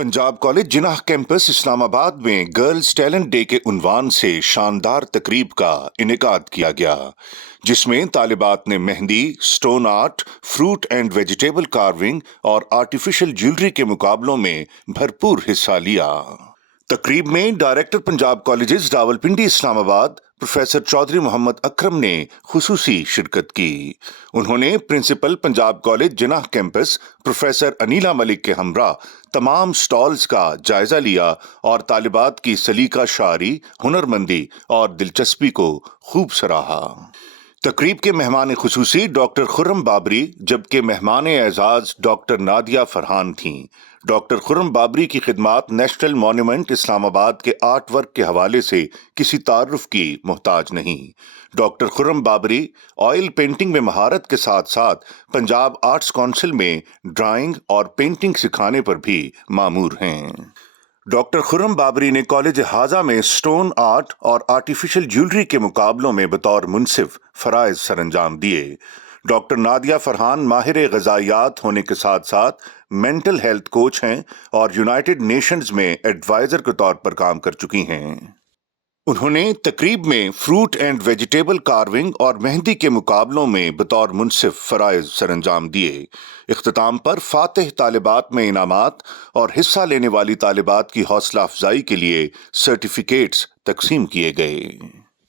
Punjab college Jinnah campus Islamabad में girls talent day के उन्वान से शानदार तकरीब का इनेकाद किया गया, जिसमें तालिबात ने mehndi, stone art, fruit and vegetable carving और आर्टिफिशियल ज्वेलरी के मुकाबलों में भरपूर हिस्सा लिया। तकरीब में director Punjab colleges Rawalpindi Islamabad professor Chaudhry Muhammad Akram ने खुसूसी शिरकत की। उन्होंने principal Punjab college Jinnah campus professor Aneela Malik के हमरा तमाम स्टॉल्स का जायजा लिया और तालिबात की सलीका शारी, हुनरमंदी और दिलचस्पी को खूब सराहा। तकरीब के मेहमान खुसूसी डॉक्टर खुर्रम बाबरी, जबकि मेहमान एजाज डॉक्टर नादिया फरहान थीं। डॉक्टर खुर्रम बाबरी की खिदमात नेशनल मॉन्यूमेंट इस्लामाबाद के आर्ट वर्क के हवाले से किसी तारुफ की मोहताज नहीं। Doctor Khurram Babri oil painting में महारत के साथ साथ पंजाब आर्ट्स काउंसिल में ड्राइंग और पेंटिंग सिखाने पर भी मामूर हैं। डॉक्टर खुर्रम बाबरी ने कॉलेज हाजा में स्टोन आर्ट और आर्टिफिशियल ज्वेलरी के मुकाबलों में बतौर मुनसिफ फराइज सरंजाम दिए। डॉक्टर नादिया फरहान माहिर ग़िज़ाइयात होने के साथ साथ मेंटल हेल्थ कोच हैं और यूनाइटेड नेशंस में एडवाइज़र के तौर पर काम कर चुकी हैं। उन्होंने तकरीब में फ्रूट एंड वेजिटेबल कार्विंग और मेहंदी के मुकाबलों में बतौर मुनसिफ फराइज सरंजाम दिए। इख्तिताम पर फातिह तालिबात में इनामात और हिस्सा लेने वाली तालिबात की हौसला अफजाई के लिए सर्टिफिकेट्स तकसीम किए गए।